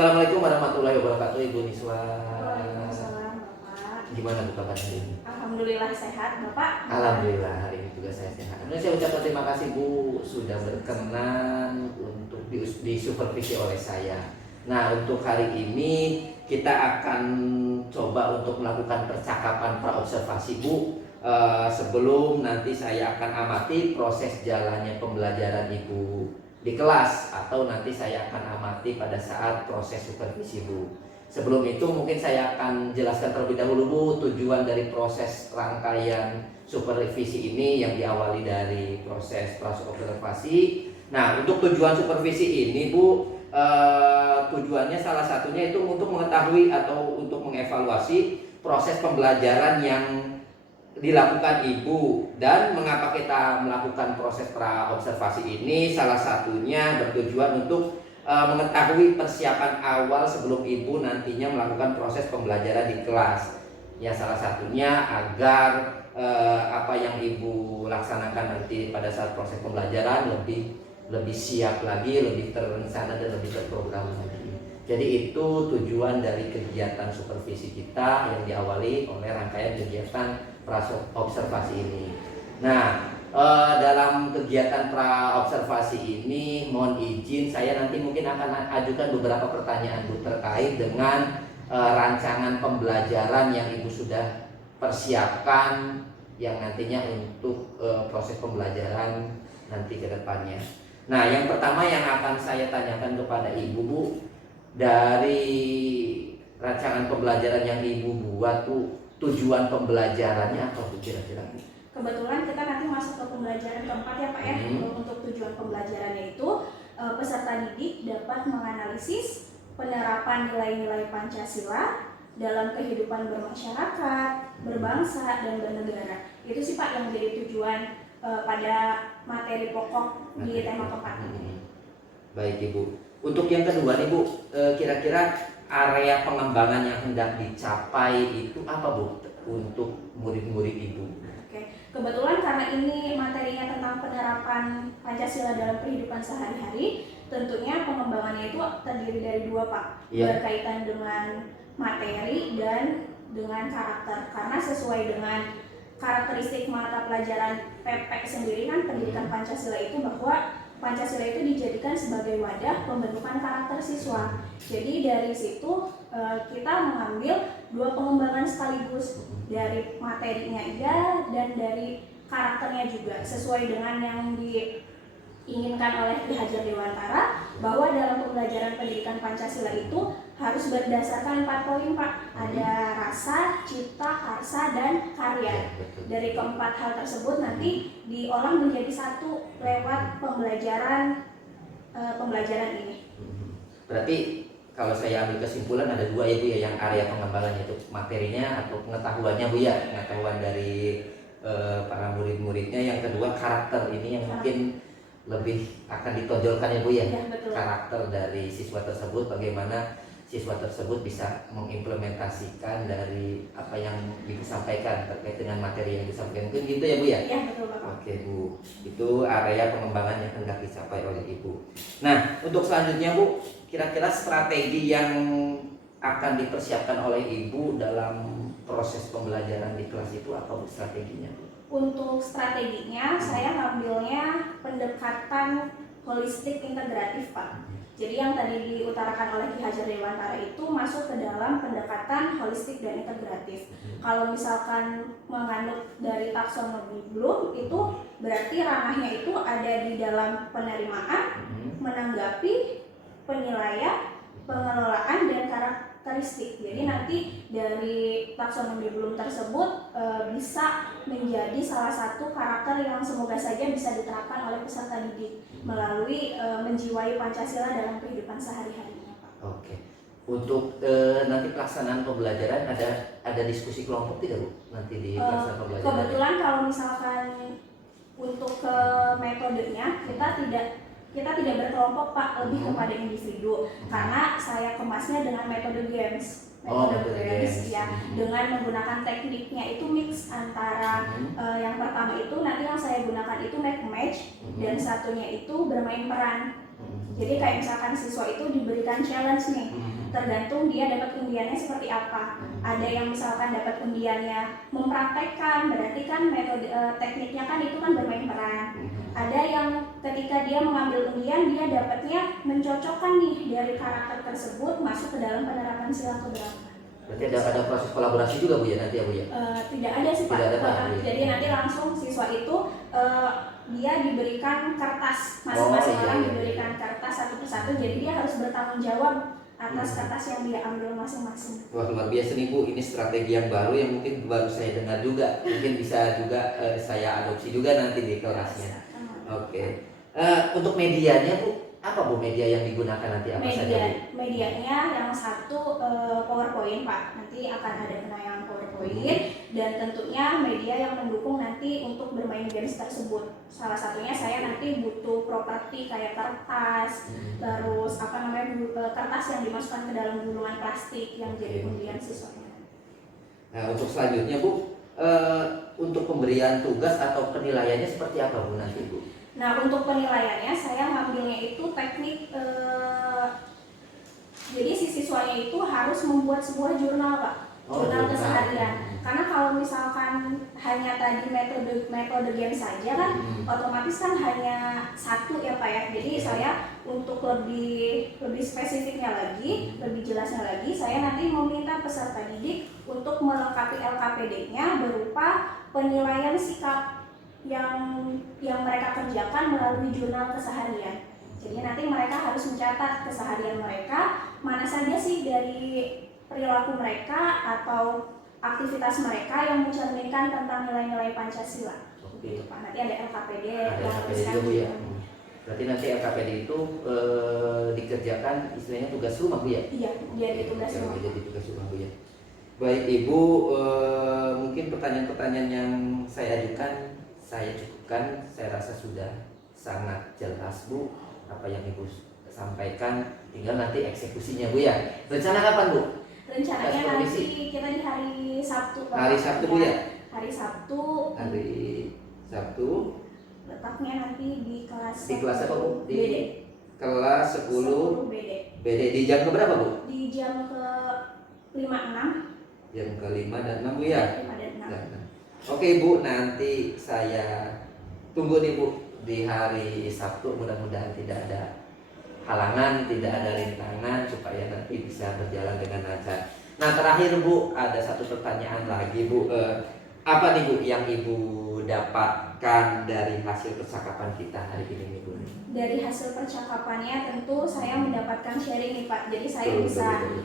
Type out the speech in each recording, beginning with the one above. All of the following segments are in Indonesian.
Assalamualaikum warahmatullahi wabarakatuh, Ibu Niswa. Waalaikumsalam, Bapak. Gimana Bu kabar hari ini? Alhamdulillah sehat, Bapak. Alhamdulillah hari ini juga saya sehat. Kemudian saya ucapkan terima kasih Bu sudah berkenan untuk disupervisi oleh saya. Nah, untuk hari ini kita akan coba untuk melakukan percakapan praobservasi Bu. Sebelum nanti saya akan amati proses jalannya pembelajaran Ibu di kelas, atau nanti saya akan amati pada saat proses supervisi Bu. Sebelum itu mungkin saya akan jelaskan terlebih dahulu Bu tujuan dari proses rangkaian supervisi ini yang diawali dari proses praobservasi. Nah, untuk tujuan supervisi ini Bu, tujuannya salah satunya itu untuk mengetahui atau untuk mengevaluasi proses pembelajaran yang dilakukan Ibu, dan mengapa kita melakukan proses praobservasi ini. Salah satunya bertujuan untuk mengetahui persiapan awal sebelum Ibu nantinya melakukan proses pembelajaran di kelas. Ya, salah satunya agar apa yang Ibu laksanakan nanti pada saat proses pembelajaran lebih siap lagi, lebih terencana dan lebih terprogram lagi. Jadi itu tujuan dari kegiatan supervisi kita yang diawali oleh rangkaian kegiatan praobservasi ini. Nah, dalam kegiatan praobservasi ini mohon izin saya nanti mungkin akan ajukan beberapa pertanyaan Bu terkait dengan rancangan pembelajaran yang Ibu sudah persiapkan yang nantinya untuk proses pembelajaran nanti ke depannya. Nah, yang pertama yang akan saya tanyakan kepada Ibu Bu, dari rancangan pembelajaran yang Ibu buat Bu, tujuan pembelajarannya apa Bu kira-kira? Kebetulan kita nanti masuk ke pembelajaran keempat ya Pak ya. Untuk tujuan pembelajarannya itu peserta didik dapat menganalisis penerapan nilai-nilai Pancasila dalam kehidupan bermasyarakat, berbangsa, dan bernegara. Itu sih Pak yang menjadi tujuan pada materi pokok di tema keempat ini. Baik Ibu. Untuk yang kedua nih Bu, kira-kira area pengembangan yang hendak dicapai itu apa Bu untuk murid-murid Ibu? Oke, kebetulan karena ini materinya tentang penerapan Pancasila dalam kehidupan sehari-hari, tentunya pengembangannya itu terdiri dari dua Pak, berkaitan dengan materi dan dengan karakter. Karena sesuai dengan karakteristik mata pelajaran PP sendiri kan, pendidikan Pancasila itu bahwa Pancasila itu dijadikan sebagai wadah pembentukan karakter siswa. Jadi dari situ kita mengambil dua pengembangan sekaligus, dari materinya iya dan dari karakternya juga, sesuai dengan yang diinginkan oleh Ki Hajar Dewantara, bahwa dalam pembelajaran pendidikan Pancasila itu harus berdasarkan 4 poin Pak. Ada rasa, cipta, karsa, dan karya. Dari keempat hal tersebut nanti diolah menjadi satu lewat pembelajaran ini. Berarti kalau saya ambil kesimpulan ada dua ya Bu ya, yang area pengembangannya itu materinya atau pengetahuannya Bu ya, pengetahuan dari para murid-muridnya. Yang kedua karakter ini yang mungkin lebih akan ditonjolkan ya Bu ya, karakter dari siswa tersebut, bagaimana siswa tersebut bisa mengimplementasikan dari apa yang disampaikan terkait dengan materi yang disampaikan. Mungkin gitu ya Bu ya? Iya betul Bapak. Oke Bu, itu area pengembangan yang hendak dicapai oleh Ibu. Nah, untuk selanjutnya Bu, kira-kira strategi yang akan dipersiapkan oleh Ibu dalam proses pembelajaran di kelas itu apa Bu strateginya Bu? Untuk strateginya saya ngambilnya pendekatan holistik integratif Pak. Jadi yang tadi diutarakan oleh Ki Hajar Dewantara itu masuk ke dalam pendekatan holistik dan integratif. Kalau misalkan menganut dari taksonomi Bloom, itu berarti ranahnya itu ada di dalam penerimaan, menanggapi, penilaian, pengelolaan, dan karakteristik. Jadi nanti dari taksonomi Bloom tersebut bisa menjadi salah satu karakter yang semoga saja bisa diterapkan oleh peserta didik melalui menjiwai Pancasila dalam kehidupan sehari-harinya Pak. Oke. Untuk nanti pelaksanaan pembelajaran ada diskusi kelompok tidak Bu? Nanti di pelaksanaan pembelajaran. Kebetulan kalau misalkan untuk ke metodenya kita tidak berkelompok Pak, lebih kepada individu. Karena saya kemasnya dengan metode games. Metode games ya, dengan menggunakan tekniknya itu mix antara yang pertama itu nanti yang saya gunakan itu make match, dan satunya itu bermain peran. Jadi kayak misalkan siswa itu diberikan challenge nih, tergantung dia dapat undiannya seperti apa. Ada yang misalkan dapat undiannya mempraktekkan, berarti kan metode tekniknya kan itu kan bermain peran. Ada yang ketika dia mengambil undian, dia dapatnya mencocokkan nih dari karakter tersebut masuk ke dalam penerapan sila keberapa. Berarti ada proses kolaborasi juga Bu ya nanti ya Bu ya? Tidak ada sih Pak. Tidak ada, Pak. Jadi nanti langsung siswa itu dia diberikan kertas, masing-masing orang diberikan kertas satu persatu. Jadi dia harus bertanggung jawab atas kertas yang dia ambil masing-masing. Wah, luar biasa nih Bu, ini strategi yang baru yang mungkin baru saya dengar juga. Mungkin bisa juga saya adopsi juga nanti di kelasnya. Oke. Untuk medianya Bu, apa Bu media yang digunakan nanti apa saja Bu? Medianya yang satu PowerPoint Pak, nanti akan ada penayangan PowerPoint dan tentunya media yang mendukung nanti untuk bermain games tersebut. Salah satunya saya nanti butuh properti kayak kertas, terus kertas yang dimasukkan ke dalam gulungan plastik yang jadi undian siswanya. Nah untuk selanjutnya Bu, untuk pemberian tugas atau penilaiannya seperti apa Bu nanti Bu? Nah untuk penilaiannya saya ngambilnya itu teknik jadi si siswanya itu harus membuat sebuah jurnal Pak, jurnal keseharian. Karena kalau misalkan hanya tadi metode game saja kan, otomatis kan hanya satu ya Pak ya. Jadi saya untuk lebih spesifiknya lagi, lebih jelasnya lagi, saya nanti meminta peserta didik untuk melengkapi LKPD-nya berupa penilaian sikap yang mereka kerjakan melalui jurnal keseharian. Jadi nanti mereka harus mencatat keseharian mereka, mana saja sih dari perilaku mereka atau aktivitas mereka yang mencerminkan tentang nilai-nilai Pancasila. Gitu Pak. Nanti ada LKPD. Ada LKPD juga Bu ya. Berarti nanti LKPD itu dikerjakan istilahnya tugas rumah Bu ya? Iya, jadi tugas rumah. Jadi tugas rumah Bu ya. Baik Ibu, mungkin pertanyaan-pertanyaan yang saya ajukan saya cukupkan, saya rasa sudah sangat jelas Bu apa yang Ibu sampaikan, tinggal nanti eksekusinya Bu ya. Rencana kapan Bu? Rencananya nanti kita di hari Sabtu Pak. Hari Sabtu Bu ya? Hari Sabtu. Hari Sabtu. Letaknya nanti di kelas. Di kelas apa Bu? Di BD. Kelas 10 BD. BD di jam ke berapa Bu? Di jam ke 5-6. Jam ke 5 dan 6 Bu ya? 5 dan 6. Oke Bu, nanti saya tunggu nih Bu di hari Sabtu, mudah-mudahan tidak ada halangan, tidak ada rintangan supaya nanti bisa berjalan dengan lancar. Nah terakhir Bu, ada satu pertanyaan lagi Bu, apa nih Bu yang Ibu dapatkan dari hasil percakapan kita hari ini nih Bu? Dari hasil percakapannya tentu saya mendapatkan sharing nih Pak. Jadi saya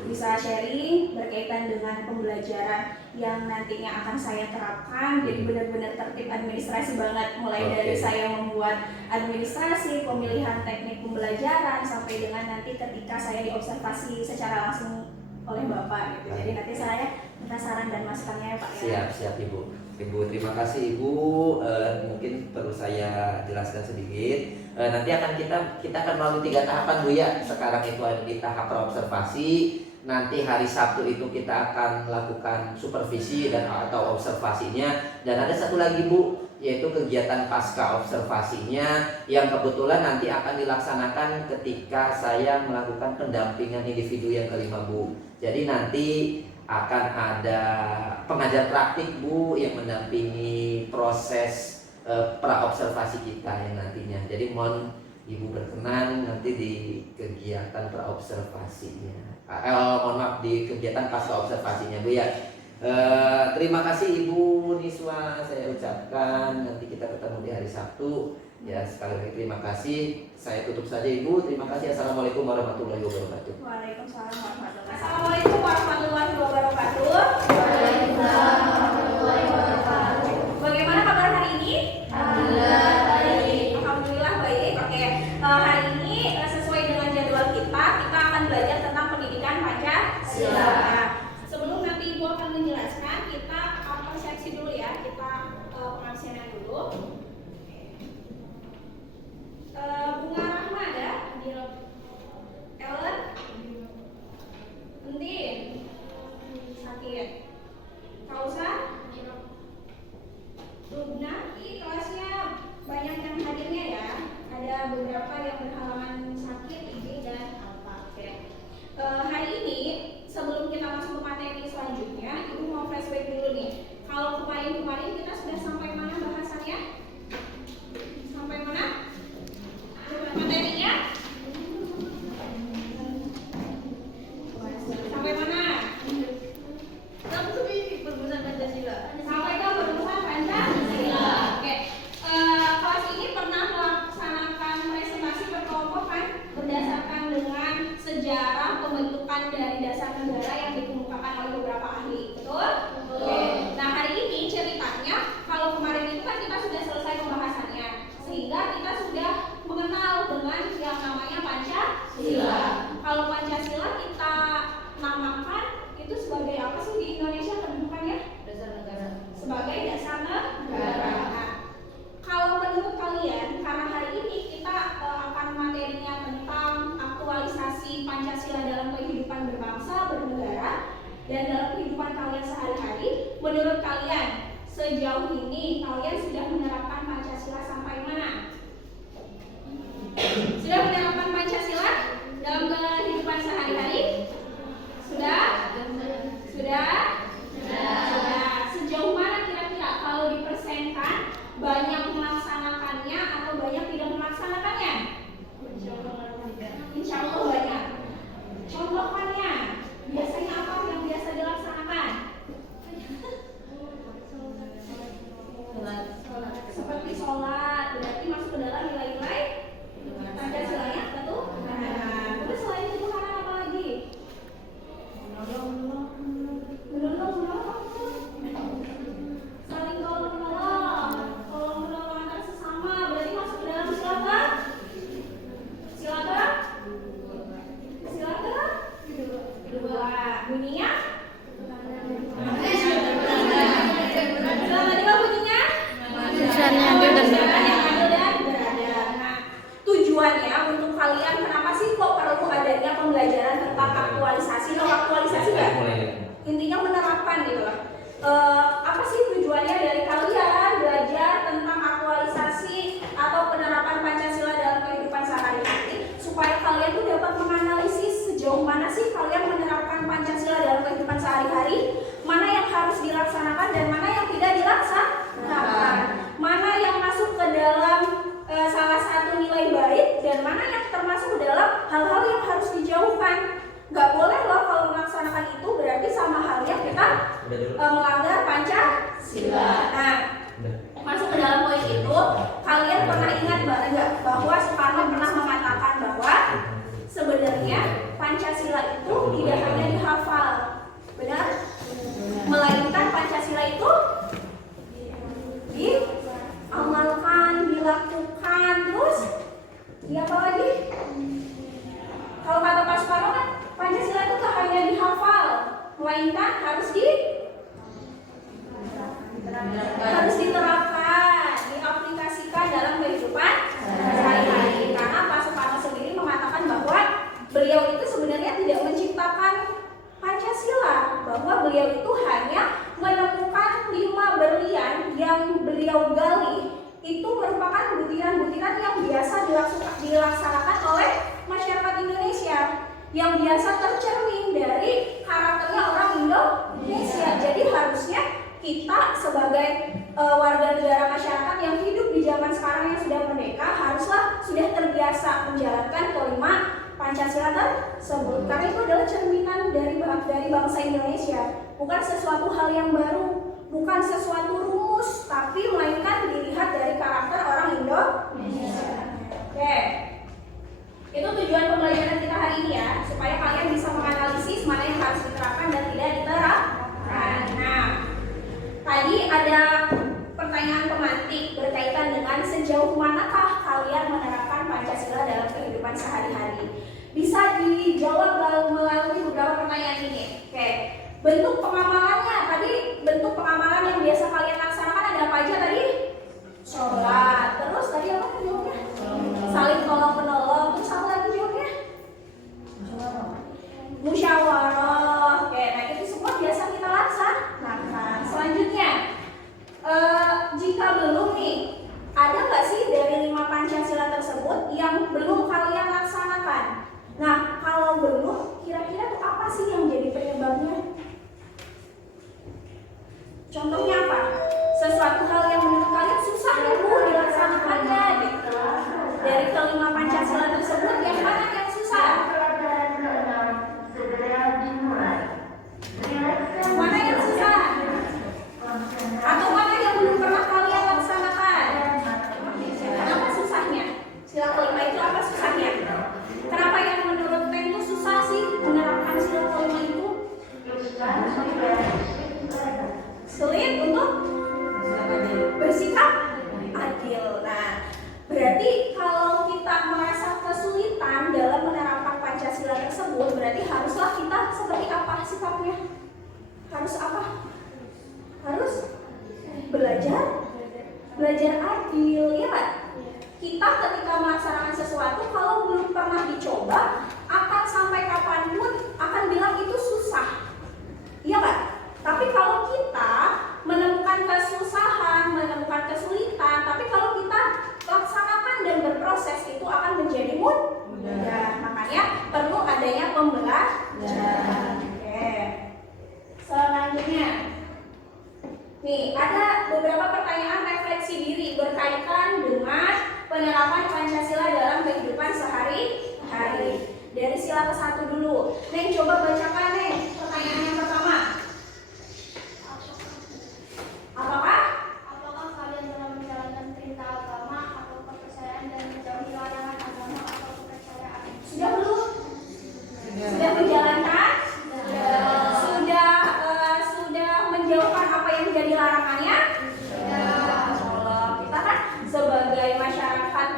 bisa sharing berkaitan dengan pembelajaran yang nantinya akan saya terapkan. Jadi benar-benar tertib administrasi banget, mulai dari saya membuat administrasi, pemilihan teknik pembelajaran sampai dengan nanti ketika saya diobservasi secara langsung oleh Bapak gitu. Jadi nanti saya minta saran dan masukannya ya Pak ya. Siap Ibu. Ibu terima kasih Ibu. Mungkin perlu saya jelaskan sedikit. Nanti akan kita akan melalui 3 tahapan Bu ya. Sekarang itu ada di tahap praobservasi. Nanti hari Sabtu itu kita akan melakukan supervisi dan atau observasinya. Dan ada satu lagi Bu, yaitu kegiatan pasca observasinya yang kebetulan nanti akan dilaksanakan ketika saya melakukan pendampingan individu yang kelima Bu. Jadi nanti akan ada pengajar praktik Bu yang mendampingi proses praobservasi kita yang nantinya. Jadi mohon Ibu berkenan nanti di kegiatan praobservasinya. Mohon maaf di kegiatan pasca observasinya Bu ya. Terima kasih Ibu Niswa saya ucapkan, nanti kita ketemu di hari Sabtu ya. Sekali lagi terima kasih, saya tutup saja Ibu. Terima kasih. Assalamualaikum warahmatullahi wabarakatuh. Waalaikumsalam warahmatullahi wabarakatuh. Assalamualaikum warahmatullahi wabarakatuh. Waalaikumsalam warahmatullahi wabarakatuh. Bagaimana kabar hari ini? Alhamdulillah baik. Alhamdulillah baik. Oke, hari ini sesuai dengan jadwal kita akan belajar tentang pendidikan Pancasila. Sebelum nanti Ibu akan menjelaskan, kita persepsi dulu ya, kita pengabsenan dulu. Bunga Rahma ada? Ellen? Entin? Sakit? Kausa? Rubna? Kelasnya banyak yang hadirnya ya. Ada beberapa yang berhalangan sakit. materinya? Sampai mana? Perumusan Pancasila. Sampai ke perumusan Pancasila. Oke. Kelas ini pernah melaksanakan presentasi berkelompok kan berdasarkan dengan sejarah pembentukan dari dasar negara yang dikemukakan oleh beberapa ahli. Betul? Oke. Nah, hari ini ceritanya kalau kemarin itu kan kita sudah selesai pembahasannya, sehingga kita sudah mengenal dengan yang namanya Pancasila. Kalau Pancasila kita namakan itu sebagai apa sih di Indonesia kedudukannya? Dasar negara. Sebagai dasar negara. Nah, kalau menurut kalian, karena hari ini kita akan materinya tentang aktualisasi Pancasila dalam kehidupan berbangsa, bernegara, dan dalam kehidupan kalian sehari-hari, menurut kalian sejauh ini kalian sudah menerapkan Pancasila sampai mana? Sudah menerapkan Pancasila dalam kehidupan sehari-hari? Sudah? Sudah? Sudah. Sejauh mana kira-kira kalau dipersenkan banyak melaksanakannya atau banyak tidak melaksanakannya? Insya Allah banyak. Contohnya, biasanya apa yang biasa dilaksanakan? Seperti sholat, berarti masuk ke dalam nilai-nilai Pancasilanya, betul? Nah, terus selain itu apa lagi? Saling tolong menolong antar sesama, berarti masuk ke dalam kedua. Bunyinya? Tadi apa bunyinya? Nah, tujuannya untuk kalian kenapa sih kok perlu adanya pembelajaran tentang aktualisasi? Aktualisasi nggak? Intinya menerapkan gitu loh. Apa sih tujuannya dari kalian belajar tentang aktualisasi atau penerapan Pancasila dalam kehidupan sehari-hari supaya kalian tuh dapat menganalisis sejauh mana sih kalian menerapkan Pancasila dalam kehidupan sehari-hari, mana yang harus dilaksanakan dan mana yang tidak dilaksanakan, mana yang masuk ke dalam salah satu nilai baik dan mana yang termasuk ke dalam hal-hal yang harus dijauhkan. Gak boleh loh kalau melaksanakan itu berarti sama halnya kita melanggar Pancasila. Nah, masuk ke dalam poin itu, kalian pernah ingat nggak bahwa Soekarno pernah mengatakan bahwa sebenarnya Pancasila itu tidak hanya dihafal, benar? Melainkan Pancasila itu diamalkan, dilakukan, terus apa lagi? Kalau kata Pak Soekarno kan Pancasila itu tak hanya dihafal, melainkan harus diterapkan, diaplikasikan dalam kehidupan sehari-hari. Karena Pak Soekarno sendiri mengatakan bahwa beliau itu sebenarnya tidak menciptakan Pancasila, bahwa beliau itu hanya menemukan 5 berlian yang beliau gali. Itu merupakan butiran-butiran yang biasa dilaksanakan oleh masyarakat Indonesia, yang biasa tercermin dari karakternya orang Indonesia. Jadi harusnya kita sebagai warga negara masyarakat yang hidup di zaman sekarang yang sudah merdeka haruslah sudah terbiasa menjalankan kelima Pancasila tersebut, karena itu adalah cerminan dari bangsa Indonesia, bukan sesuatu hal yang baru, bukan sesuatu rumus, tapi melainkan dilihat dari karakter orang Indonesia. Oke. Itu tujuan pembelajaran kita hari ini ya, supaya kalian bisa menganalisis mana yang harus diterapkan dan tidak diterapkan. Nah, tadi ada pertanyaan pemantik berkaitan dengan sejauh manakah kalian menerapkan Pancasila dalam kehidupan sehari-hari. Bisa dijawab melalui beberapa pertanyaan ini. Oke. Bentuk pengamalannya, tadi bentuk pengamalan yang biasa kalian laksanakan ada apa aja tadi? Sholat. Terus tadi apa jawabnya? Saling tolong-menolong. Terus apa lagi jawabnya? Musyawarah. Oke, nah itu semua biasa kita laksanakan. Selanjutnya, jika belum nih, ada nggak sih dari 5 Pancasila tersebut yang belum kalian laksanakan? Nah, kalau belum, kira-kira tuh apa sih yang jadi penyebabnya? Contohnya apa? Sesuatu hal yang menurut kalian susah ya Bu dilaksanakannya gitu. Dari kelima Pancasila tersebut yang mana yang susah? Mana yang susah? Atau mana yang belum pernah kalian laksanakan? Kenapa susahnya? Sila kelima itu apa susahnya? Kenapa yang menurut Teng itu susah sih menerapkan sila kelima itu? Sulit untuk bersikap adil. Nah, berarti kalau kita merasa kesulitan dalam menerapkan Pancasila tersebut, berarti haruslah kita seperti apa sikapnya? Harus apa? Harus belajar adil, ya kan? Kita ketika melaksanakan sesuatu kalau belum pernah dicoba, akan sampai kapanpun akan bilang itu susah, iya kan? Tapi kalau kita menemukan kesusahan, menemukan kesulitan, tapi kalau kita laksanakan dan berproses itu akan menjadi mudah. Makanya perlu adanya pembelajaran. Oke. Selanjutnya, nih ada beberapa pertanyaan refleksi diri berkaitan dengan penerapan Pancasila dalam kehidupan sehari-hari. Dari sila ke-1 dulu. Neng coba bacakan Neng pertanyaan yang pertama. Apakah kalian telah menjalankan perintah agama atau kepercayaan dan menjauhi larangan agama atau kepercayaan? sudah belum? Sudah menjalankan? Sudah menjauhkan apa yang menjadi larangannya? Allah, kita kan sebagai masyarakat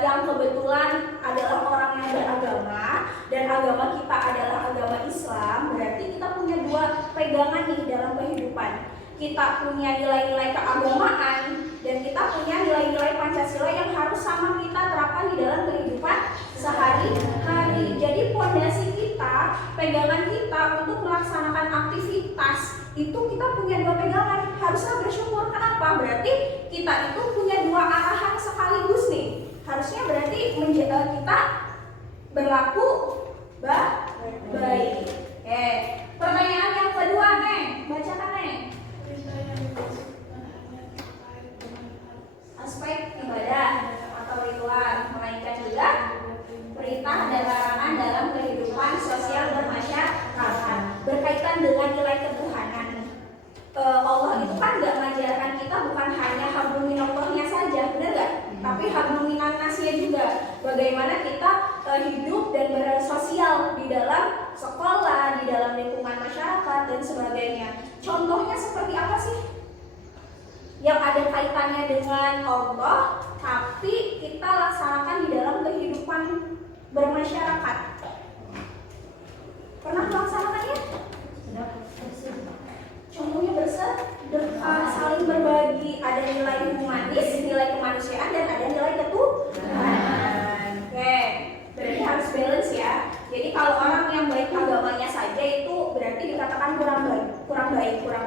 yang kebetulan adalah orang yang beragama dan agama kita adalah agama Islam, berarti kita punya dua pegangan nih dalam kehidupan. Kita punya nilai-nilai keagamaan dan kita punya nilai-nilai Pancasila yang harus sama kita terapkan di dalam kehidupan sehari-hari. Jadi fondasi kita, pegangan kita untuk melaksanakan aktivitas itu kita punya dua pegangan. Harusnya bersyukur. Kenapa? Berarti kita itu punya dua arahan sekaligus nih. Harusnya berarti kita berlaku baik. Pertanyaan yang kedua, Neng. Bacakan, Neng. Aspek ibadah atau ritual, melainkan juga perintah dan larangan dalam kehidupan sosial bermasyarakat berkaitan dengan nilai ketuhanan. Allah itu kan nggak mengajarkan kita bukan hanya hablum minallahnya saja, benar nggak? Tapi hablum minannasnya juga. Bagaimana kita hidup dan bersosial di dalam sekolah, di dalam lingkungan masyarakat dan sebagainya. Contohnya seperti apa sih? Yang ada kaitannya dengan Allah, tapi kita laksanakan di dalam kehidupan bermasyarakat. Pernah melaksanakannya? Contohnya bersedekah, saling berbagi, ada nilai humanis, nilai kemanusiaan, dan ada nilai ketuhanan. Oke, berarti harus balance ya. Jadi kalau orang yang baik agamanya saja itu berarti dikatakan kurang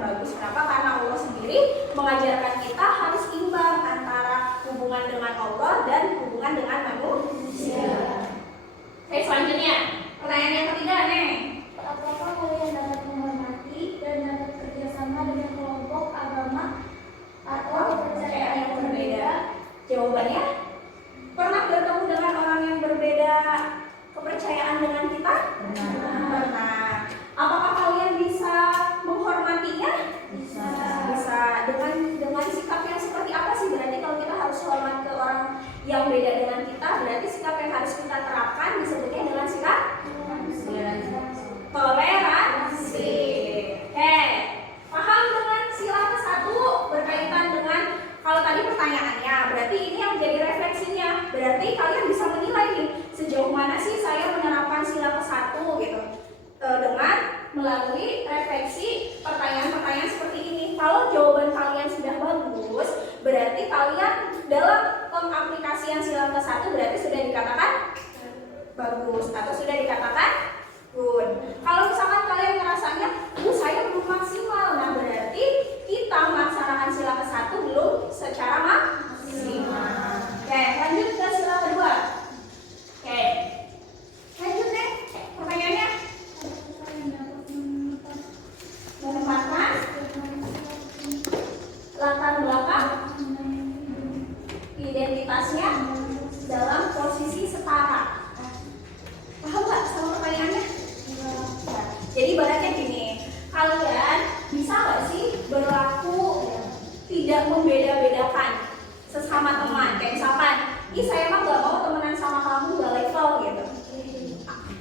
bagus. Kenapa? Karena Allah sendiri mengajarkan kita harus imbang antara hubungan dengan Allah dan hubungan dengan manusia. Oke, selanjutnya pertanyaan yang ketiga, Neng. Apakah kalian dapat menghormati dan dapat kerjasama dengan kelompok agama atau kepercayaan yang berbeda? Jawabannya, pernah bertemu dengan orang yang berbeda kepercayaan dengan kita? Pernah. Apakah kalian bisa menghormatinya? Bisa. Dengan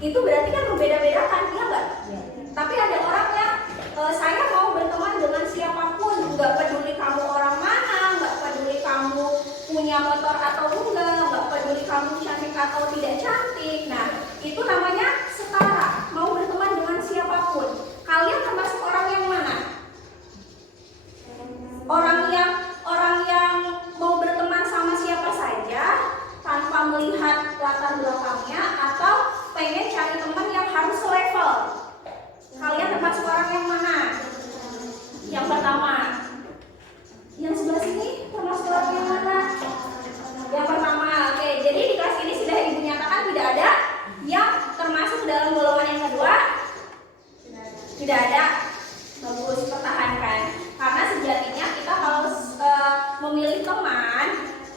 itu berarti kan membeda-bedakan, iya nggak? Tapi ada orang yang saya mau berteman dengan siapapun, nggak peduli kamu orang mana, nggak peduli kamu punya motor atau enggak, nggak peduli kamu cantik atau tidak cantik. Nah, itu namanya setara, mau berteman dengan siapapun. Kalian termasuk orang yang mana? Orang yang mau berteman sama siapa saja tanpa melihat latar belakangnya, atau pengen cari teman yang harus selevel? Kalian termasuk orang yang mana? Yang pertama. Yang sebelah sini termasuk orang yang mana? Yang pertama. Oke, jadi di kelas ini sudah Ibu nyatakan tidak ada yang termasuk dalam golongan yang kedua. Tidak ada. Bagus, pertahankan. Karena sejatinya kita kalau memilih teman,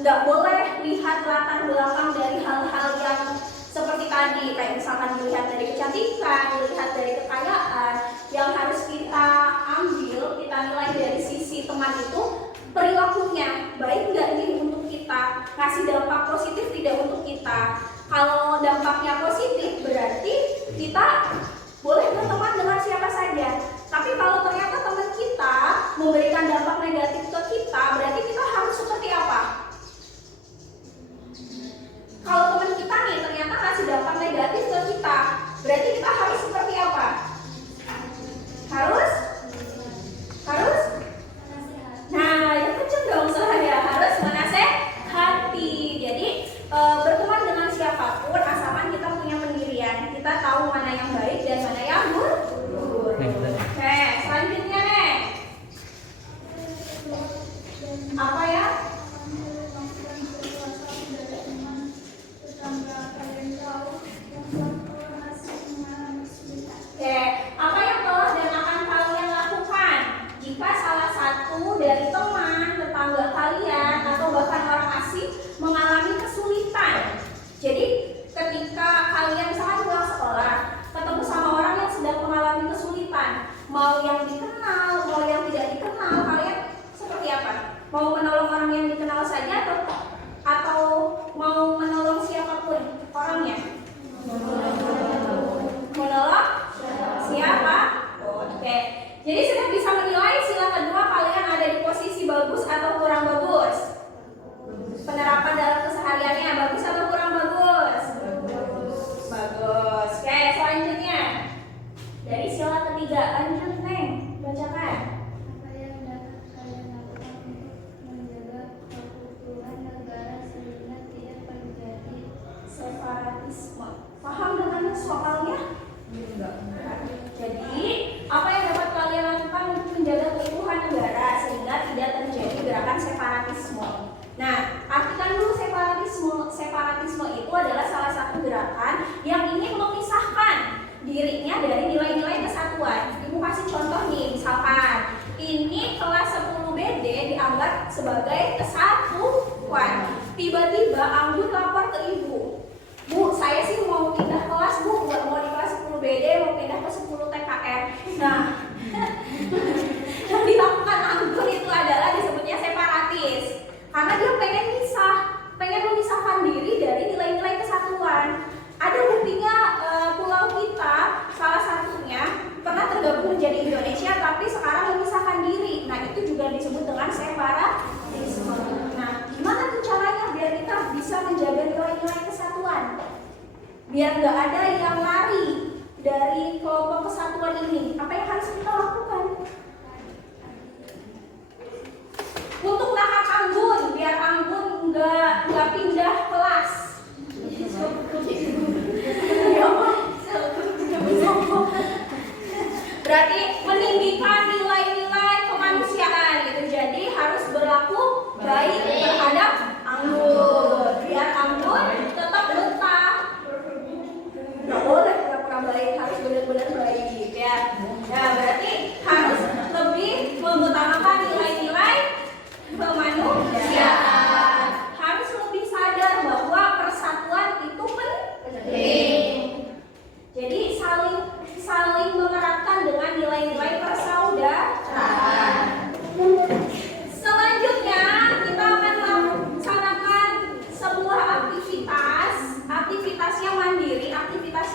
nggak boleh lihat latar belakang dari hal-hal yang seperti tadi, kayak misalkan dilihat dari kecantikan, dilihat dari kekayaan. Yang harus kita ambil, kita nilai dari sisi teman itu perilakunya, baik nggak nih untuk kita, kasih dampak positif tidak untuk kita. Kalau dampaknya positif, berarti kita boleh berteman dengan siapa saja. Tapi kalau ternyata teman kita memberikan dampak negatif ke kita, berarti kita harus seperti apa? Kalau teman kita nih ternyata kasih dampak negatif ke kita, berarti kita harus seperti apa? Harus? Nah, yang kenceng dong suaranya, harus menasehati. Jadi berteman dengan siapapun asalkan kita punya pendirian, kita tahu mana yang baik dan mana yang buruk. Oke, selanjutnya nih, apa ya? Oke, apa yang telah dan akan kalian lakukan jika salah satu dari teman, tetangga kalian, atau bahkan orang asing mengalami kesulitan? Jadi ketika kalian misalkan pulang sekolah, ketemu sama orang yang sedang mengalami kesulitan, mau yang dikenal, mau yang tidak dikenal, kalian seperti apa? Mau menolong orang yang dikenal saja atau mau menolong siapapun orangnya? Menolong siapa? Oke. Jadi sudah bisa menilai sila kedua kalian ada di posisi bagus atau kurang bagus. Penerapan dalam kesehariannya bagus atau kurang bagus? Bagus. Oke, selanjutnya dari sila ketiga, lanjut Neng, bacakan. Apa yang dapat kalian lakukan untuk menjaga keutuhan negara sehingga tidak terjadi Separatisme. Paham dengan soalnya? Enggak. Jadi, apa yang dapat kalian lakukan untuk menjaga keutuhan negara sehingga tidak terjadi gerakan separatisme? Nah, artikan dulu separatisme. Separatisme itu adalah salah satu gerakan yang ingin memisahkan dirinya dari nilai-nilai kesatuan. Ibu kasih contoh nih, misalkan ini kelas 10 BD dianggap sebagai kesatuan. Tiba-tiba Anggun lapor ke ibu, Bu, saya sih mau pindah kelas, Bu, nggak mau di kelas 10 BD, mau pindah ke 10 TKR. Nah, yang dilakukan Anggun itu adalah disebutnya separatis. Karena dia pengen memisahkan diri dari nilai-nilai kesatuan. Ada buktinya, pulau kita salah satunya pernah tergabung menjadi Indonesia, tapi sekarang memisahkan diri. Nah, itu juga disebut dengan separatisme. Nah, gimana tuh caranya biar kita bisa menjaga nilai-nilai kesatuan? Biar nggak ada yang lari dari kelompok kesatuan ini. Apa yang harus kita lakukan? Untuk nahan Anggun, biar Anggun nggak pindah kelas. Berarti meninggikan nilai-nilai kemanusiaan gitu. Jadi harus berlaku baik terhadap Anggun, biar Anggun tetap betah. Nggak boleh pura-pura baik, harus benar-benar baik ya. Nah, berarti harus lebih mengutamakan nilai-nilai kemanusiaan. Harus lebih sadar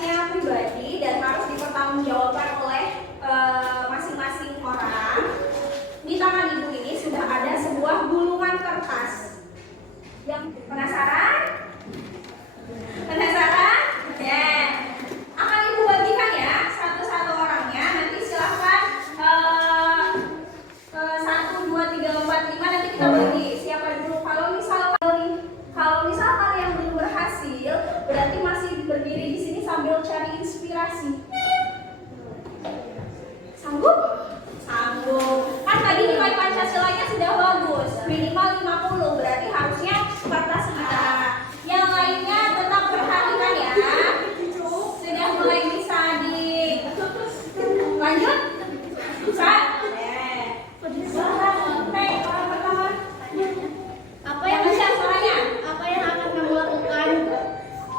sifatnya pribadi dan harus dipertanggungjawabkan oleh masing-masing orang. Di tangan ibu ini sudah ada sebuah gulungan kertas. Yang penasaran? Penasaran? Ya. Akan ibu bagikan ya satu-satu orangnya. Nanti silahkan 1, 2, 3, 4, 5 nanti kita bagi. Siapa dulu? Kalau misal kalian belum berhasil, berarti masih berdiri di sini sambil cari inspirasi. Sanggup? Sanggup. Kan tadi nilai Pancasilanya sudah bagus, minimal 50, berarti harusnya kertas kita. Yang lainnya tetap perhatikan ya. Sudah mulai bisa lanjut? Bisa? Orang pertama. Apa yang Bisa suaranya? apa yang akan kamu lakukan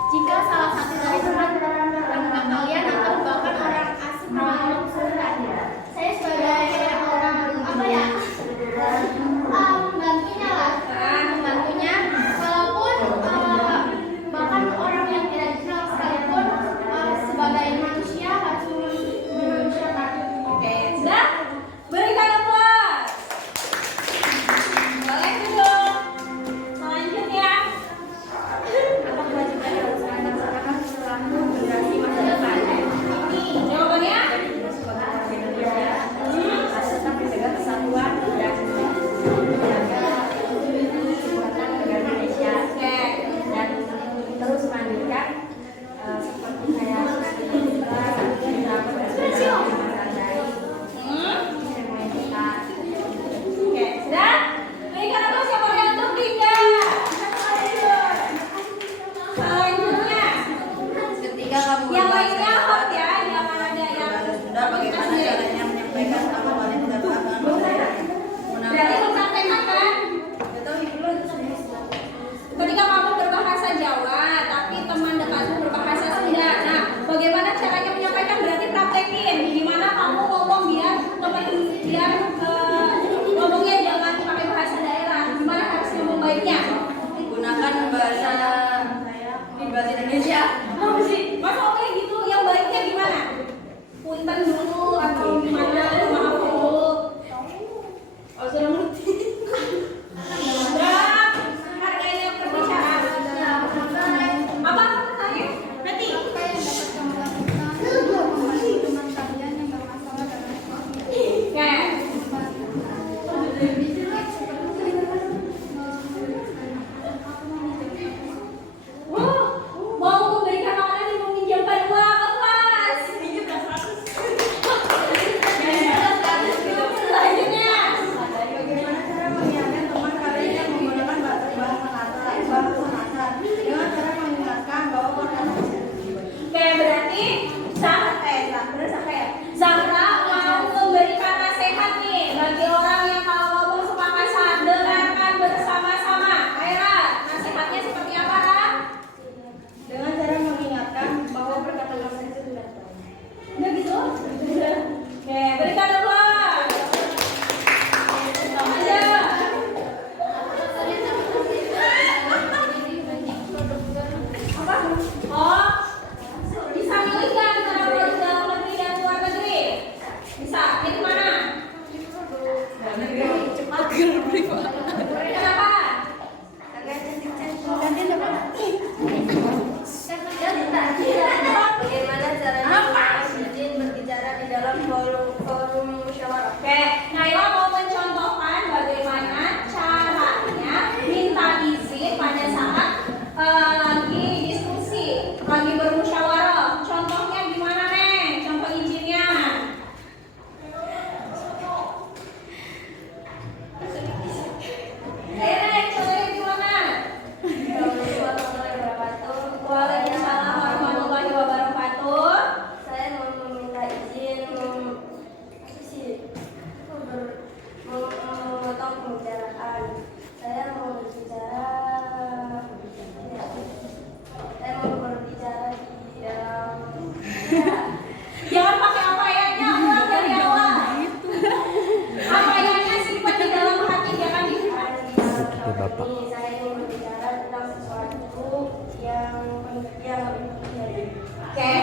jika salah satu dari teman kalian akan bahkan orang asing mengalami kesulitan? Saya sebagai orang apa ya? Membantunya lah, membantunya. Walaupun bahkan orang yang tidak dikenal sekalipun, sebagai manusia harus memanusiakan. Oke, sudah? Berikan aplaus. Boleh duduk. Selanjutnya. Apa kewajiban yang harus Anda laksanakan setelah generasi masa depan? Jawabannya? Tetap menjaga kesatuan dan menjaga kekuatan negara Indonesia Oke. dan terus melanjutkan seperti saya Oke, sudah? Berikan aplaus yang meriah untuk Dinda. Selanjutnya. Ketika kamu Yang berbahasa lainnya isyarat, hot ya, jangan ada yang sudah bagaimana caranya menyampaikan apa yang tidak paham dengan bahasa berarti menggunakan mempraktekkan kan? Ketika kamu berbahasa Jawa, tapi teman dekatmu berbahasa Sunda. Nah, bagaimana caranya menyampaikan? Berarti praktekin. Gimana kamu ngomong biar ngomongnya jangan pakai bahasa daerah. Gimana harus ngomong baiknya? menggunakan bahasa Indonesia. Apa sih? Masa oke gitu? Yang baiknya gimana? Punten dulu atau gimana? Maaf dulu. Oh, sudah ngerti. Sudah. Harganya perbicaraan. Apa pertanyaannya? Nanti. Oke. Mau memberikan makanan dan meminjamkan uang ke kelas. Selanjutnya. Bagaimana cara mengingatkan teman kalian yang menggunakan bahasa kasar dengan cara mengingatkan bahwa perkataan Oke, berarti Zahra mau memberikan nasihat nih bagi orang yang kalau ngomong suka kasar, dengarkan bersama-sama. Aira, nasihatnya seperti apa, Ra? dengan cara mengingatkan bahwa perkataan kasar itu tidak baik. Udah gitu? Oke, berikan aplaus. Ayo. Apa? Oh, bisa milih kan antara produk dalam negeri dan luar negeri? Bisa. Pilih mana? Kenapa? Bagaimana caranya izin berbicara di dalam forum musyawarah? Oke, Naila mau mencontohkan bagaimana caranya minta izin pada saat lagi diskusi, lagi bermusyawarah. Contohnya gimana, Neng? Contoh izinnya. Neng, contohnya gimana? Waalaikumsalam warahmatullahi wabarakatuh. Saya mau meminta izin memotong pembicaraan. Saya mau berbicara di dalam Jangan pakai apa ya, ulang dari awal. Apa yang simpan di dalam hati, jangan di Bapak. Saya ingin berbicara tentang sesuatu yang penting. Oke,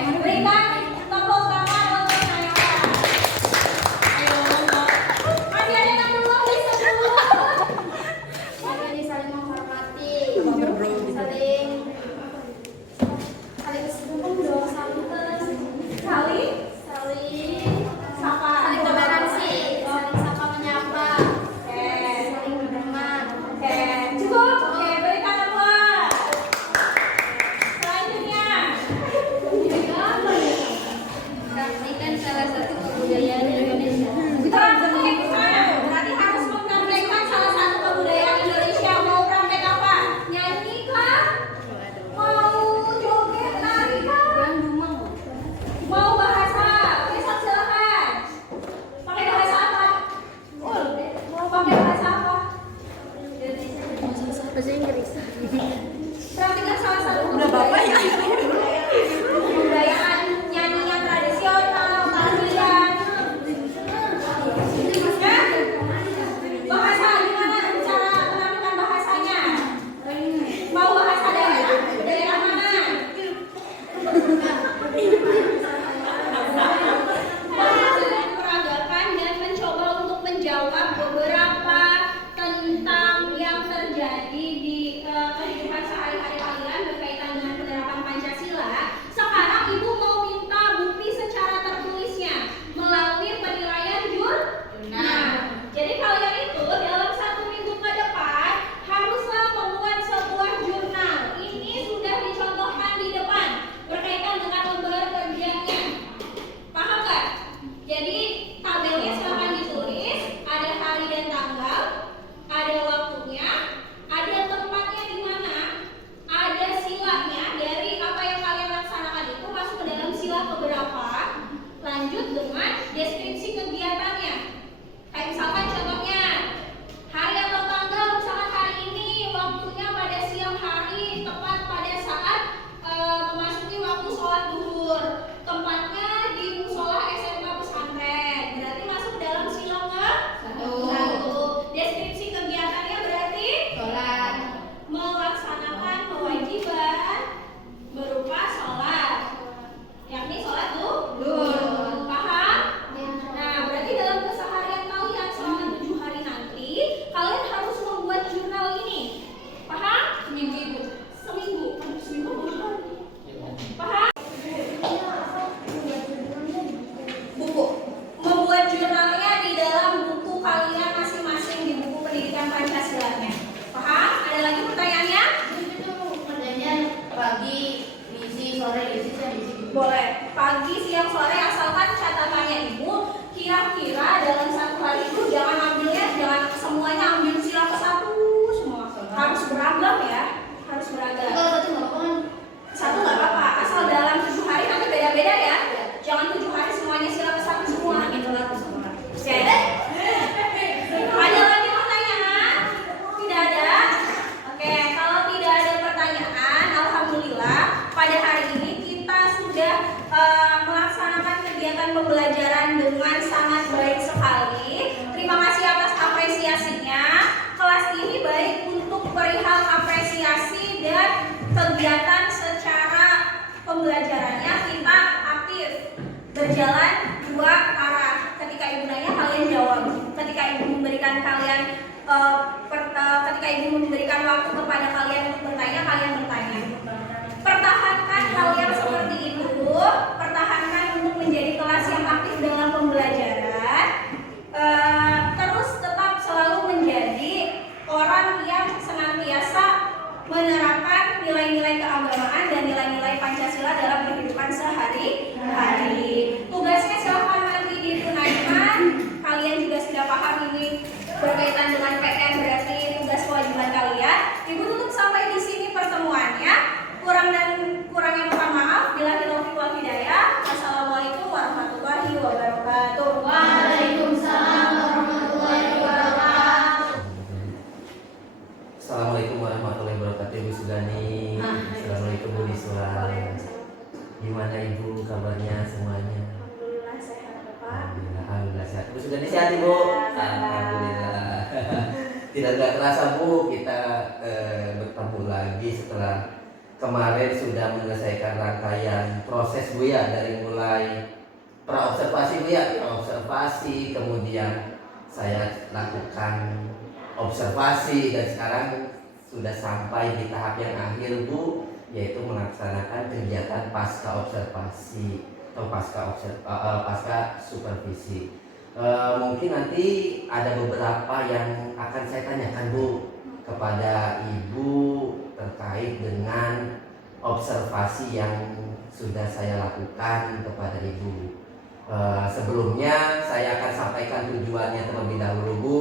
sore, isi siang, isi. Boleh, pagi, siang, sore, asalkan catatannya Ibu kira-kira dalam satu hari itu jangan semuanya ambil sila ke satu semua. Harus beragam ya, harus beragam. Kalau satu nggak apa-apa. Satu nggak apa-apa, asal dalam 7 hari nanti beda-beda ya. Jangan 7 hari semuanya sila ke satu semua. Itu lah semua. Oke. Ada lagi pertanyaan? Tidak ada? Oke, kalau tidak ada pertanyaan, alhamdulillah pada hari ini kita sudah melaksanakan kegiatan pembelajaran dengan sangat baik sekali. Terima kasih atas apresiasinya. Kelas ini baik untuk perihal apresiasi dan kegiatan secara pembelajarannya kita aktif berjalan dua arah. Ketika Ibu nanya kalian jawab. Ketika Ibu memberikan kalian ketika Ibu memberikan waktu kepada kalian untuk bertanya, kalian bertanya. Pertahankan hal yang seperti itu. Pertahankan untuk menjadi kelas yang aktif dalam pembelajaran. Terus tetap selalu menjadi orang yang senantiasa menerapkan nilai-nilai keagamaan dan nilai-nilai Pancasila dalam kehidupan sehari-hari. Tugasnya silahkan nanti ditunaikan. Kalian juga sudah paham ini berkaitan dengan PR, berarti tugas kewajiban kalian. Ibu tutup sampai di sini pertemuannya. Kurangnya mohon maaf. Bila taufiq wal hidayah. Assalamualaikum warahmatullahi wabarakatuh. Waalaikumsalam warahmatullahi wabarakatuh. Assalamualaikum warahmatullahi wabarakatuh, Ibu Sugani. Assalamualaikum Bu Niswa. Gimana Ibu kabarnya semuanya? Alhamdulillah sehat Bapak. Alhamdulillah sehat. Bu Sugani sehat Ibu? Alhamdulillah. Tidak terasa Bu, kita bertemu lagi setelah kemarin sudah menyelesaikan rangkaian proses Bu ya, dari mulai praobservasi Bu ya, praobservasi, kemudian saya lakukan observasi, dan sekarang sudah sampai di tahap yang akhir Bu, yaitu melaksanakan kegiatan pasca observasi atau pasca supervisi. Mungkin nanti ada beberapa yang akan saya tanyakan Bu kepada Ibu terkait dengan observasi yang sudah saya lakukan kepada Ibu. Sebelumnya saya akan sampaikan tujuannya terlebih dahulu Bu.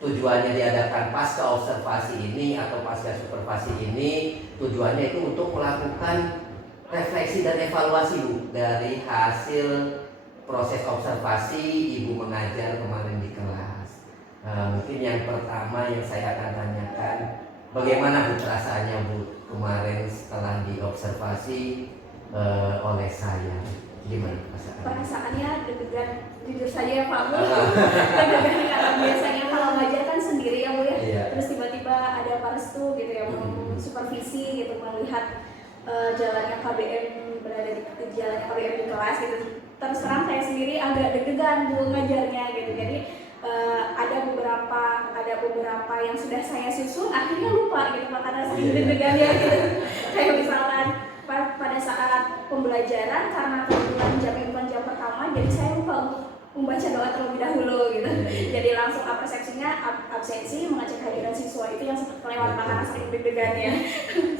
Tujuannya diadakan pasca observasi ini atau pasca supervisi ini, tujuannya itu untuk melakukan refleksi dan evaluasi Bu dari hasil proses observasi Ibu mengajar kemarin di kelas. Mungkin yang pertama yang saya akan tanyakan, bagaimana Bu perasaannya Bu kemarin setelah diobservasi oleh saya? Gimana perasaannya? Perasaannya deg-degan, jujur saja ya Pak Bu. Deg-degan karena biasanya kalau ngajar kan sendiri ya Bu ya. Iya. Terus tiba-tiba ada Pak Restu gitu ya, supervisi gitu, melihat jalannya KBM, berada di jalannya KBM di kelas gitu. Terus terang saya sendiri agak deg-degan Bu ngajarnya gitu. Jadi ada beberapa yang sudah saya susun akhirnya lupa gitu Pak, karena saking deg-degannya gitu. Kayak misalkan pada saat pembelajaran, karena kebetulan jamnya bukan jam pertama, jadi saya lupa untuk membaca doa terlebih dahulu gitu. Jadi langsung persepsinya absensi, mengecek hadiran siswa, itu yang sempat kelewat karena saking deg-degannya.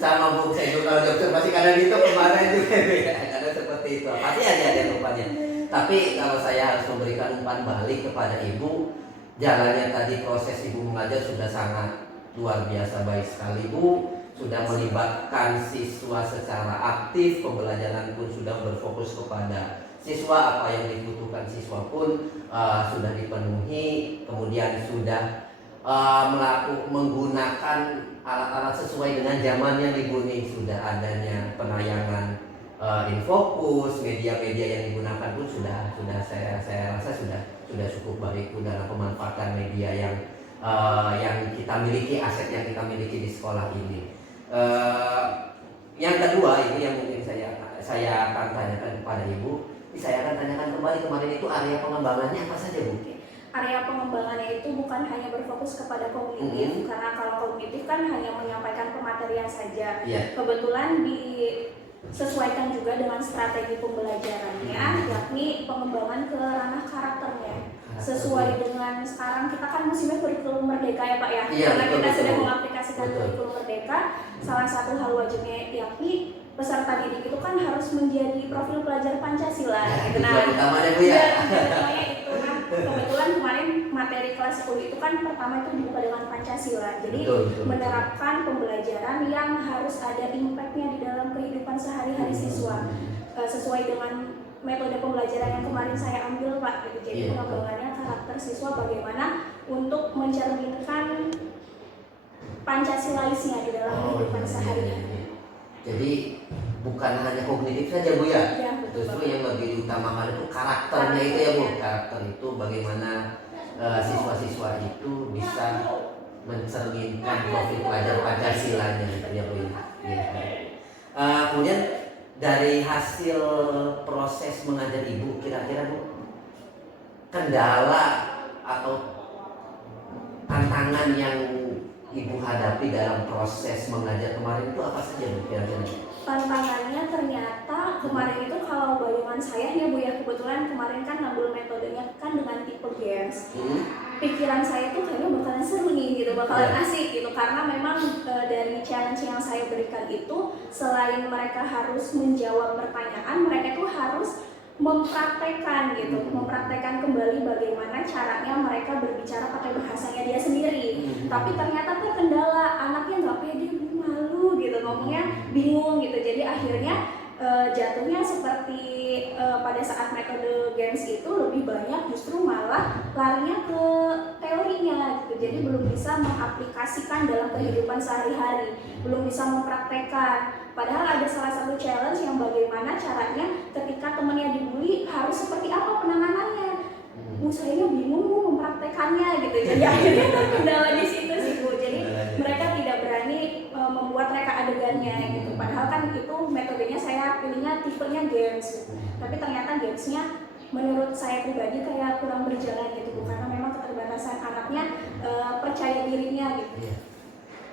Sama Bu, saya juga kalau observasi kadang gitu kemarin juga ya, karena seperti itu. Pasti ada lupanya. Tapi kalau saya harus memberikan umpan balik kepada Ibu, jalannya tadi proses Ibu mengajar sudah sangat luar biasa baik sekali Bu. Sudah melibatkan siswa secara aktif, pembelajaran pun sudah berfokus kepada siswa, apa yang dibutuhkan siswa pun sudah dipenuhi, kemudian sudah menggunakan alat-alat sesuai dengan zamannya Ibu nih, sudah adanya penayangan infokus, media-media yang digunakan pun sudah saya rasa sudah cukup baik Bu dalam pemanfaatan media yang kita miliki, aset yang kita miliki di sekolah ini. Yang kedua ini yang mungkin saya akan tanyakan kepada Ibu. Saya akan tanyakan kembali, kemarin itu area pengembangannya apa saja Bu? Area pengembangannya itu bukan hanya berfokus kepada kognitif, karena kalau kognitif kan hanya menyampaikan pematerian saja. Kebetulan disesuaikan juga dengan strategi pembelajarannya, yakni pengembangan ke ranah karakternya. Sesuai dengan sekarang kita kan musimnya kurikulum merdeka ya Pak ya, karena kita sudah mengaplikasikan kurikulum merdeka. Salah satu hal wajibnya yakni peserta didik itu kan harus menjadi profil pelajar Pancasila. Ya, Gitu. tujuan utamanya Bu ya. Tujuannya itu kan kebetulan kemarin materi kelas 10 itu kan pertama itu dibuka dengan Pancasila. Jadi Betul. menerapkan pembelajaran yang harus ada impact-nya di dalam kehidupan sehari-hari siswa. Sesuai dengan metode pembelajaran yang kemarin saya ambil Pak gitu. Jadi Iya. pengembangannya karakter siswa bagaimana untuk mencerminkan Pancasilalisnya di dalam kehidupan sehari-hari. Jadi bukan hanya kognitif saja Bu ya. Ya, betul Justru Pak. yang lebih diutamakan itu karakternya itu ya Bu. Karakter itu bagaimana siswa-siswa itu bisa mencerminkan profil pelajar Pancasilanya gitu ya Bu ya. Kemudian dari hasil proses mengajar Ibu, kira-kira Bu, kendala atau tantangan yang Ibu hadapi dalam proses mengajar kemarin itu apa saja Bu kira-kira? Tantangannya ternyata kemarin itu kalau bayangan saya ya Bu ya, kebetulan kemarin kan ngambil metodenya kan dengan tipe games. Pikiran saya tuh kayaknya bakalan seru nih gitu, bakalan asik gitu, karena memang dari challenge yang saya berikan itu selain mereka harus menjawab pertanyaan, mereka tuh harus mempraktekkan gitu, mempraktekkan kembali bagaimana caranya mereka berbicara pakai bahasanya dia sendiri. Tapi ternyata terkendala, anaknya nggak pede, malu gitu, ngomongnya bingung gitu. Jadi akhirnya jatuhnya seperti pada saat metode games itu lebih banyak justru malah larinya ke teorinya gitu. Jadi belum bisa mengaplikasikan dalam kehidupan sehari-hari, belum bisa mempraktekkan. Padahal ada salah satu challenge yang bagaimana caranya ketika temannya dibully harus seperti apa penanganannya. Sayanya bingung Bu mempraktekannya gitu. Jadi akhirnya terkendala di situ sih Bu. Jadi mereka tidak berani membuat reka adegannya gitu. Padahal kan itu metodenya saya pilihnya tipenya games. Tapi ternyata gamesnya menurut saya pribadi kayak kurang berjalan gitu Bu. Karena memang keterbatasan anaknya percaya dirinya gitu.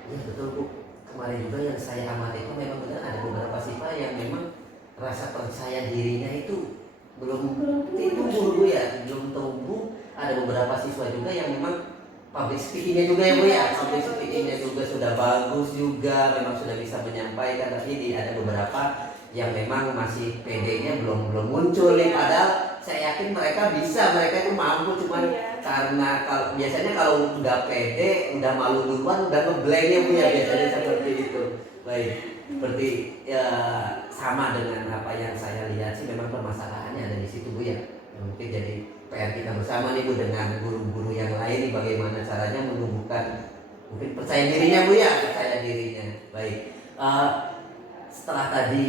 Iya betul Bu. Kemarin juga yang saya amati itu memang benar ada beberapa siswa yang memang rasa percaya dirinya itu belum tumbuh Bu ya, belum tumbuh. Ada beberapa siswa juga yang memang public speakingnya juga ya Bu ya, public speakingnya juga sudah bagus juga, memang sudah bisa menyampaikan. Tapi ada beberapa yang memang masih PD-nya belum muncul nih. Padahal saya yakin mereka bisa, mereka itu mampu, cuman karena biasanya kalau udah pede, udah malu duluan, udah ngeblanknya Bu ya, biasanya seperti itu. Baik, seperti ya, sama dengan apa yang saya lihat sih, memang permasalahannya ada di situ Bu ya. Mungkin jadi PR kita bersama nih Bu dengan guru-guru yang lain nih, bagaimana caranya menumbuhkan mungkin percaya dirinya Bu ya, percaya dirinya. Baik, setelah tadi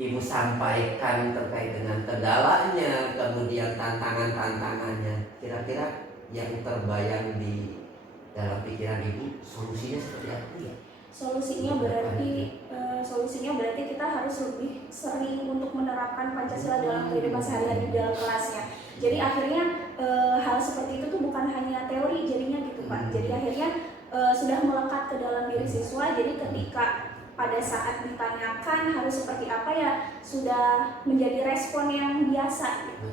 Ibu sampaikan terkait dengan kendalanya, kemudian tantangannya, kira-kira yang terbayang di dalam pikiran Ibu solusinya seperti apa ya? Solusinya berarti kita harus lebih sering untuk menerapkan Pancasila dalam kehidupan sehari-hari di dalam kelasnya. Jadi akhirnya hal seperti itu tuh bukan hanya teori jadinya gitu Pak. Jadi akhirnya sudah melekat ke dalam diri siswa. Jadi ketika pada saat ditanyakan harus seperti apa ya sudah menjadi respon yang biasa gitu.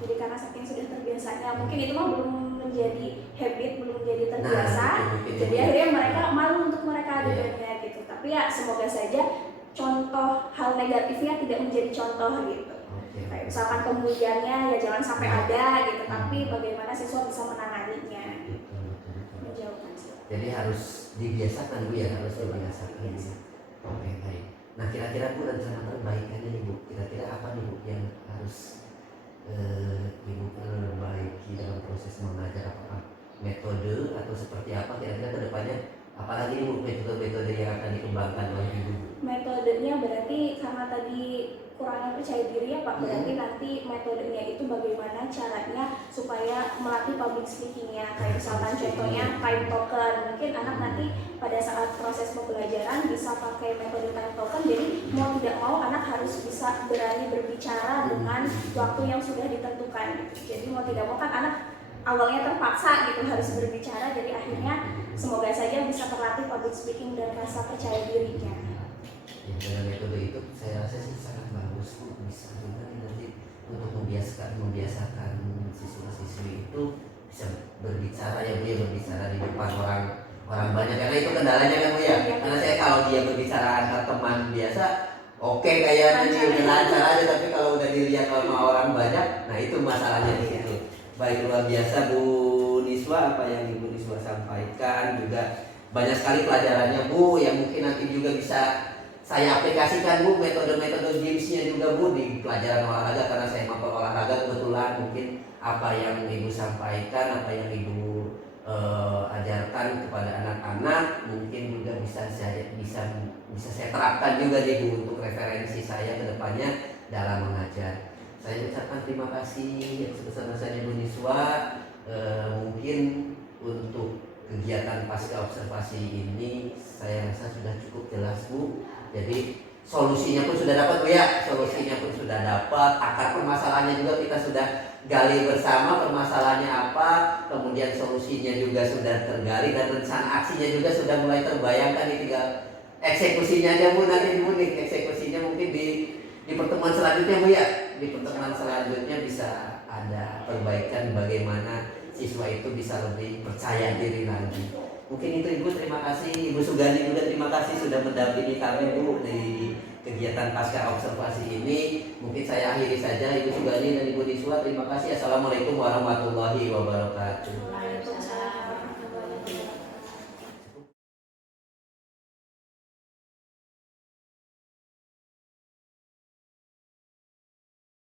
Jadi karena saking sudah terbiasanya, mungkin itu mah belum menjadi habit, belum menjadi terbiasa. Jadi akhirnya mereka malu untuk mereka adegannya gitu. Tapi ya semoga saja contoh hal negatifnya tidak menjadi contoh gitu. Kayak misalkan kemudiannya ya jangan sampai ada gitu. Tapi bagaimana siswa bisa menanganinya. Menjawabkan sih. Jadi harus dibiasakan Bu ya, harus dibiasakan. Oke, baik. Nah kira-kira Bu rencana perbaikannya nih Bu, kira-kira apa nih Bu yang harus Ibu perbaiki dalam proses mengajar, apakah metode atau seperti apa kira-kira ke depannya, apalagi nih Bu metode-metode yang akan dikembangkan oleh Ibu? Metodenya berarti karena tadi kurangnya percaya diri ya Pak, berarti nanti metodenya itu bagaimana caranya supaya melatih public speakingnya, kayak misalkan contohnya time token. Mungkin anak nanti pada saat proses pembelajaran bisa pakai metode time token, jadi mau tidak mau anak harus bisa berani berbicara dengan waktu yang sudah ditentukan gitu. Jadi mau tidak mau kan anak awalnya terpaksa gitu harus berbicara, jadi akhirnya semoga saja bisa terlatih public speaking dan rasa percaya dirinya. Ya, dengan metode itu saya rasa sih sangat bagus Bu, bisa juga nanti untuk membiasakan siswa-siswi itu bisa berbicara ya Bu ya, berbicara di depan orang banyak, karena itu kendalanya kan Bu ya. Karena saya kalau dia berbicara antar teman biasa oke kayak ini udah lancar aja, tapi kalau udah dilihat sama orang banyak, nah itu masalahnya di situ. Baik, luar biasa Bu Niswa apa yang Ibu Niswa sampaikan, juga banyak sekali pelajarannya Bu yang mungkin nanti juga bisa saya aplikasikan Bu, metode-metode GIMS-nya juga Bu di pelajaran olahraga, karena saya mampu olahraga kebetulan. Mungkin apa yang Ibu sampaikan, apa yang Ibu ajarkan kepada anak-anak mungkin juga bisa saya terapkan juga nih Bu untuk referensi saya ke depannya dalam mengajar. Saya ucapkan terima kasih yang sebesar-besarnya Bu Niswa. Mungkin untuk kegiatan pasca observasi ini saya rasa sudah cukup jelas Bu. Jadi solusinya pun sudah dapat Bu ya, solusinya pun sudah dapat, akar permasalahannya juga kita sudah gali bersama permasalahannya apa, kemudian solusinya juga sudah tergali, dan rencana aksinya juga sudah mulai terbayangkan. Ini tinggal eksekusinya aja Bu, nanti Bu nih eksekusinya mungkin di pertemuan selanjutnya Bu ya, di pertemuan selanjutnya bisa ada perbaikan bagaimana siswa itu bisa lebih percaya diri lagi. Mungkin itu Ibu, terima kasih. Ibu Sugandi juga terima kasih sudah mendampingi kami Bu di kegiatan pasca observasi ini. Mungkin saya akhiri saja. Ibu Sugandi dan Ibu Niswa, terima kasih. Assalamualaikum warahmatullahi wabarakatuh. Waalaikumsalam.